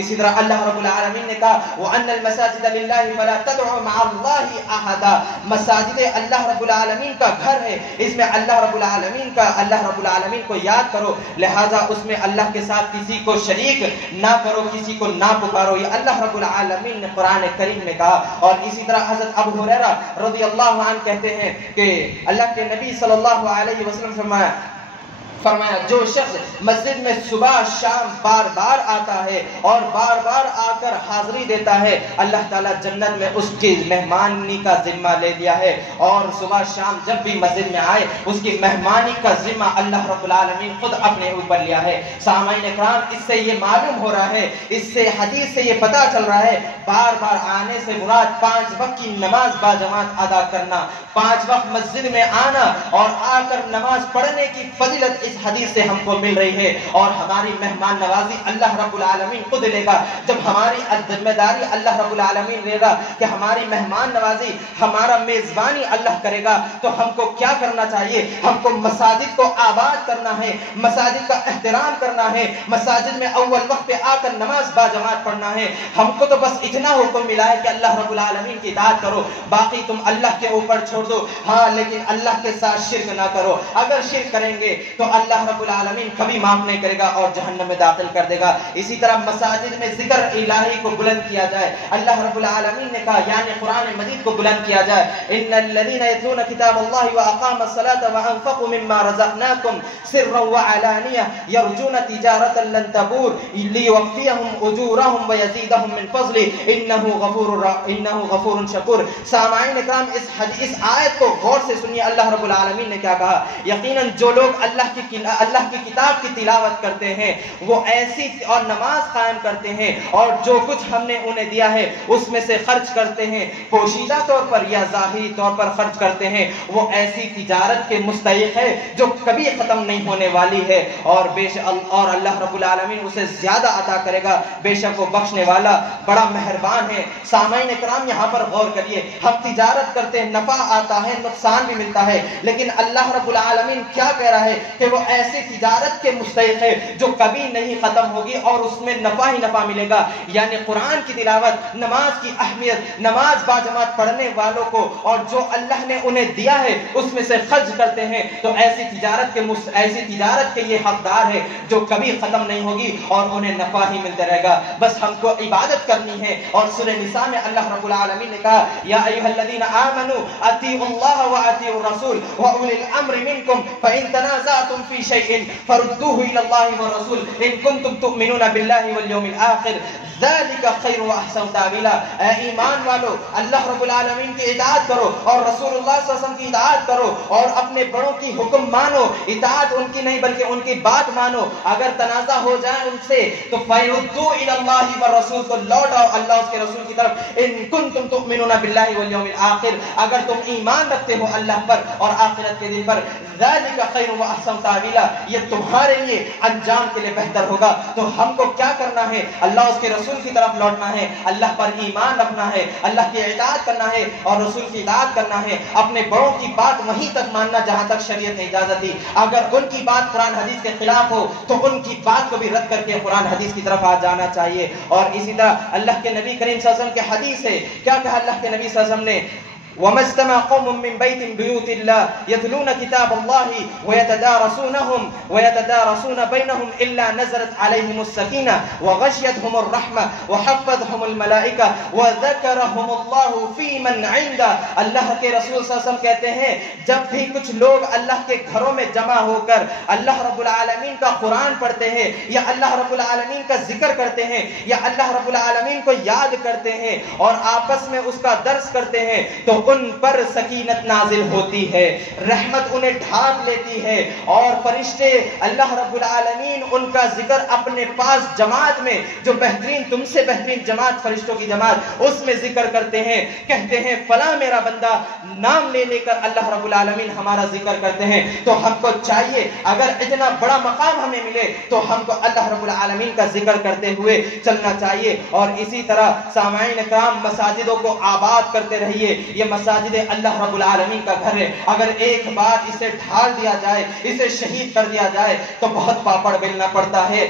اسی طرح اللہ رب العالمین نے کہا وَأَنَّ الْمَسَاجِدَ لِلَّهِ فَلَا تَدْعُوا مَعَ اللَّهِ أَحَدًا، مساجد اللہ رب العالمین کا گھر ہے، اس میں اللہ رب العالمین کو یاد کرو، لہذا اس میں اللہ کے ساتھ کسی کو شریک نہ کرو، کسی کو نہ پکارو، یہ اللہ رب العالمین نے قرآن کریم میں کہا۔ اور اسی طرح حضرت ابو ہریرہ رضی اللہ عنہ کہتے ہیں کہ اللہ کے نبی صلی اللہ علیہ وسلم فرمایا جو شخص مسجد میں صبح شام بار بار آتا ہے اور بار بار آ کر حاضری دیتا ہے، اللہ تعالیٰ جنت میں اس کی مہمانی کا ذمہ لے لیا ہے، اور صبح شام جب بھی مسجد میں آئے اس کی مہمانی کا ذمہ اللہ رب العالمین خود اپنے اوپر لیا ہے۔ سامعین اکرام، اس سے یہ معلوم ہو رہا ہے، اس سے حدیث سے یہ پتہ چل رہا ہے بار بار آنے سے مراد 5 وقت کی نماز باجماعت ادا کرنا، 5 وقت مسجد میں آنا اور آ کر نماز پڑھنے کی فضیلت اس حدیث سے ہم کو مل رہی ہے۔ اور ہماری مہمان نوازی اللہ رب العالمین خود لے گا، جب ہماری ذمہ داری اللہ رب العالمین لے گا کہ ہماری مہمان نوازی، ہمارا میزبانی اللہ کرے گا، تو ہم کو کیا کرنا چاہیے؟ ہم کو مساجد کو آباد کرنا ہے، مساجد کا احترام کرنا ہے، مساجد میں اول وقت پہ آ کر نماز باجماعت پڑھنا ہے۔ ہم کو تو بس اتنا حکم ملا ہے کہ اللہ رب العالمین کی اطاعت کرو، باقی تم اللہ کے اوپر چھوڑ دو، ہاں لیکن اللہ کے ساتھ شرک نہ کرو، اگر شرک کریں گے تو اللہ رب العالمین کبھی معاف نہیں کرے گا اور جہنم میں داخل کر دے گا۔ اسی طرح مساجد میں ذکر الہی کو بلند کیا جائے، اللہ رب العالمین نے کہا یعنی قرآن مجید کو بلند کیا جائے، ان الذين يتلون كتاب الله واقاموا الصلاة وانفقوا مما رزقناكم سرا وعلانية يرجون تجارة لن تبور ليوفيهم اجورهم ويزيدهم من فضله انه غفور شکور۔ سامعین اکرام، اس آیت کو غور سے سنیے، اللہ رب العالمین نے کیا کہا؟ یقیناً جو لوگ اللہ کی کتاب کی تلاوت کرتے ہیں، وہ ایسی اور نماز قائم کرتے ہیں اور جو کچھ ہم نے انہیں دیا ہے اس میں سے خرچ کرتے ہیں، پوشیدہ طور پر یا ظاہری طور پر خرچ کرتے ہیں، وہ ایسی تجارت کے مستحق ہے جو کبھی ختم نہیں ہونے والی ہے، اور اللہ رب العالمین اسے زیادہ عطا کرے گا، بے شک وہ بخشنے والا بڑا مہربان ہے۔ سامعین اکرام، یہاں پر غور کریے، ہم تجارت کرتے ہیں، نفع آتا ہے، نقصان بھی ملتا ہے، لیکن اللہ رب العالمین کیا کہہ رہا ہے کہ وہ ایسی تجارت کے مستحق ہے جو کبھی نہیں ختم ہوگی اور اس میں نفع ہی نفع ملے گا۔ یعنی قرآن کی تلاوت، نماز کی اہمیت، نماز باجماعت پڑھنے والوں کو اور جو اللہ نے انہیں دیا ہے اس میں سے خرچ کرتے ہیں تو ایسی تجارت کے یہ حقدار ہے جو کبھی ختم نہیں ہوگی اور انہیں نفع ہی ملتا رہے گا۔ بس ہم کو عبادت کرنی ہے، اور سورہ نساء میں اللہ رب العالمین نے کہا یا ایھا الذین آمنوا اطیعوا اللہ واطیعوا الرسول واولی الامر منکم فان تنازعتم فی شیء فردوه الى اللہ والرسول ان کنتم تؤمنون باللہ والیوم الآخر ذلک خیر واحسن تاویلا۔ اے ایمان والو، اللہ رب العالمین کی اطاعت کرو اور رسول اللہ صلی اللہ علیہ وسلم کی اطاعت کرو اور اپنے بڑوں کی حکم مانو، اطاعت ان کی نہیں بلکہ ان کی بات مانو، اگر تنازع ہو جائے ان سے تو فردوه الى اللہ والرسول، تو لوٹ آؤ اللہ اس کے رسول کی طرف، ان کنتم تؤمنون باللہ والیوم الآخر، اگر تم ایمان رکھتے ہو اللہ پر اور آخرت کے دن پر، ذلک خیر واحسن تاویلا، یہ تمہارے لیے انجام کے لیے بہتر ہوگا۔ تو ہم کو کیا کرنا ہے؟ اللہ اس کے رسول کی طرف لوٹنا ہے، اللہ پر ایمان رکھنا ہے، اللہ کی اطاعت کرنا ہے اور رسول کی اطاعت کرنا ہے، اپنے بڑوں کی بات وہیں تک ماننا جہاں تک شریعت نے اجازت دی، اگر ان کی بات قرآن حدیث کے خلاف ہو تو ان کی بات کو بھی رد کر کے قرآن حدیث کی طرف آ جانا چاہیے۔ اور اسی طرح اللہ کے نبی کریم صلی اللہ علیہ وسلم کے حدیث ہے، کیا کہا اللہ کے نبی صلی اللہ علیہ وسلم نے؟ وَمَا اجْتَمَعَ قَوْمٌ مِّن بَيْتٍ بُيُوتِ اللَّهِ يَتْلُونَ كِتَابَ اللَّهِ وَيَتَدَارَسُونَ بَيْنَهُمْ إِلَّا نَزَلَتْ عَلَيْهِمُ السَّكِينَةُ وَغَشِيَتْهُمُ الرَّحْمَةُ وَحَفَّتْهُمُ الْمَلَائِكَةُ وَذَكَرَهُمُ اللَّهُ فِي مَنْ عِندَهُ۔ اللہ کے رسول صلی اللہ علیہ وسلم کہتے ہیں جب بھی کچھ لوگ اللہ کے گھروں میں جمع ہو کر اللہ رب العالمین کا قرآن پڑھتے ہیں یا اللہ رب العالمین کا ذکر کرتے ہیں یا اللہ رب العالمین کو یاد کرتے ہیں اور آپس میں اس کا درس کرتے ہیں تو ان پر سکینت نازل ہوتی ہے، رحمت انہیں ڈھانپ لیتی ہے، اور فرشتے اللہ رب العالمین ان کا ذکر اپنے پاس جماعت میں، جو بہترین تم سے بہترین جماعت فرشتوں کی جماعت، اس میں ذکر کرتے ہیں، کہتے ہیں فلاں میرا بندہ، نام لے لے کر اللہ رب العالمین ہمارا ذکر کرتے ہیں۔ تو ہم کو چاہیے اگر اتنا بڑا مقام ہمیں ملے تو ہم کو اللہ رب العالمین کا ذکر کرتے ہوئے چلنا چاہیے۔ اور اسی طرح سامعین اکرام، مساجدوں کو آباد کرتے رہیے، یہ مساجد اللہ رب العالمین کا گھر ہے، اگر ایک بار اسے ڈھال دیا جائے، اسے شہید کر دیا جائے تو بہت پاپڑ بیلنا پڑتا ہے۔